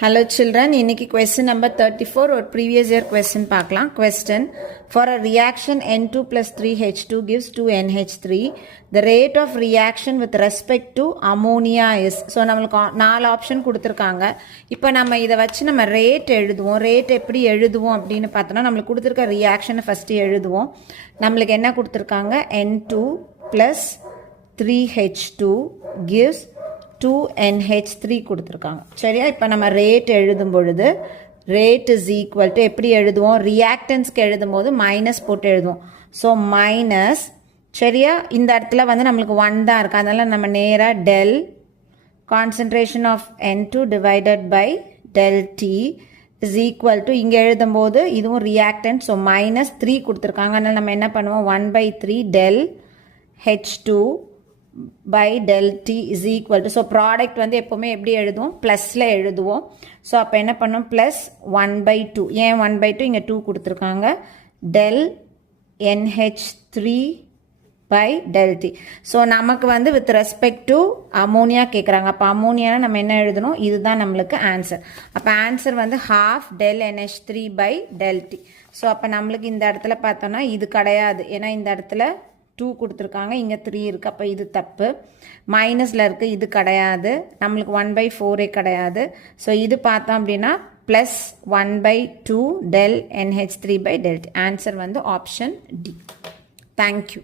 Hello children, இன்னைக்கு question number 34 ஒரு previous year question பார்க்கலாம். Question: For a reaction N2 plus 3H2 gives 2NH3, the rate of reaction with respect to ammonia is. So நம்மளுக்கு 4 option கொடுத்திருக்காங்க. இப்போ நம்ம இதை வச்சு நம்ம ரேட் எழுதுவோம். ரேட் எப்படி எழுதுவோம் அப்படின்னு பார்த்தோம்னா நம்மளுக்கு கொடுத்திருக்க ரியாக்ஷனை ஃபர்ஸ்ட் எழுதுவோம். நம்மளுக்கு என்ன கொடுத்திருக்காங்க? N2 plus 3H2 gives 2NH3 கொடுத்துருக்காங்க. சரியா? இப்போ நம்ம ரேட் எழுதும் பொழுது ரேட் இஸ் ஈக்குவல் டு எப்படி எழுதுவோம்? ரியாக்டன்ஸ்க்கு எழுதும் போது மைனஸ் போட்டு எழுதுவோம். ஸோ மைனஸ், சரியா? இந்த இடத்துல வந்து நம்மளுக்கு 1 தான் இருக்குது. அதனால் நம்ம நேராக del concentration of N2 divided by del T is equal to, இங்கே எழுதும்போது இதுவும் ரியாக்டன்ட், ஸோ மைனஸ் 3 கொடுத்துருக்காங்க. அதனால் நம்ம என்ன பண்ணுவோம்? 1/3 del H2 by del t is equal to, so product வந்து எப்போவுமே எப்படி எழுதுவோம்? ப்ளஸில் எழுதுவோம். ஸோ அப்போ என்ன பண்ணோம்? ப்ளஸ் 1/2. ஏன் 1/2? இங்கே 2 கொடுத்துருக்காங்க. del NH3 by del t. So நமக்கு வந்து வித் ரெஸ்பெக்ட் டு அமோனியா கேட்குறாங்க. அப்போ அமோனியானா நம்ம என்ன எழுதணும்? இதுதான் நம்மளுக்கு ஆன்சர். அப்போ ஆன்சர் வந்து half del NH3 by del t. So அப்போ நம்மளுக்கு இந்த இடத்துல பார்த்தோன்னா இது கிடையாது. ஏன்னா இந்த இடத்துல 2 கொடுத்துருக்காங்க, இங்கே 3 இருக்குது. அப்போ இது தப்பு. மைனஸில் இருக்குது, இது கிடையாது. நம்மளுக்கு 1/4 கிடையாது. ஸோ இது பார்த்தோம் அப்படின்னா plus 1/2 del NH3 by del T. Answer வந்து ஆப்ஷன் டி. தேங்க்யூ.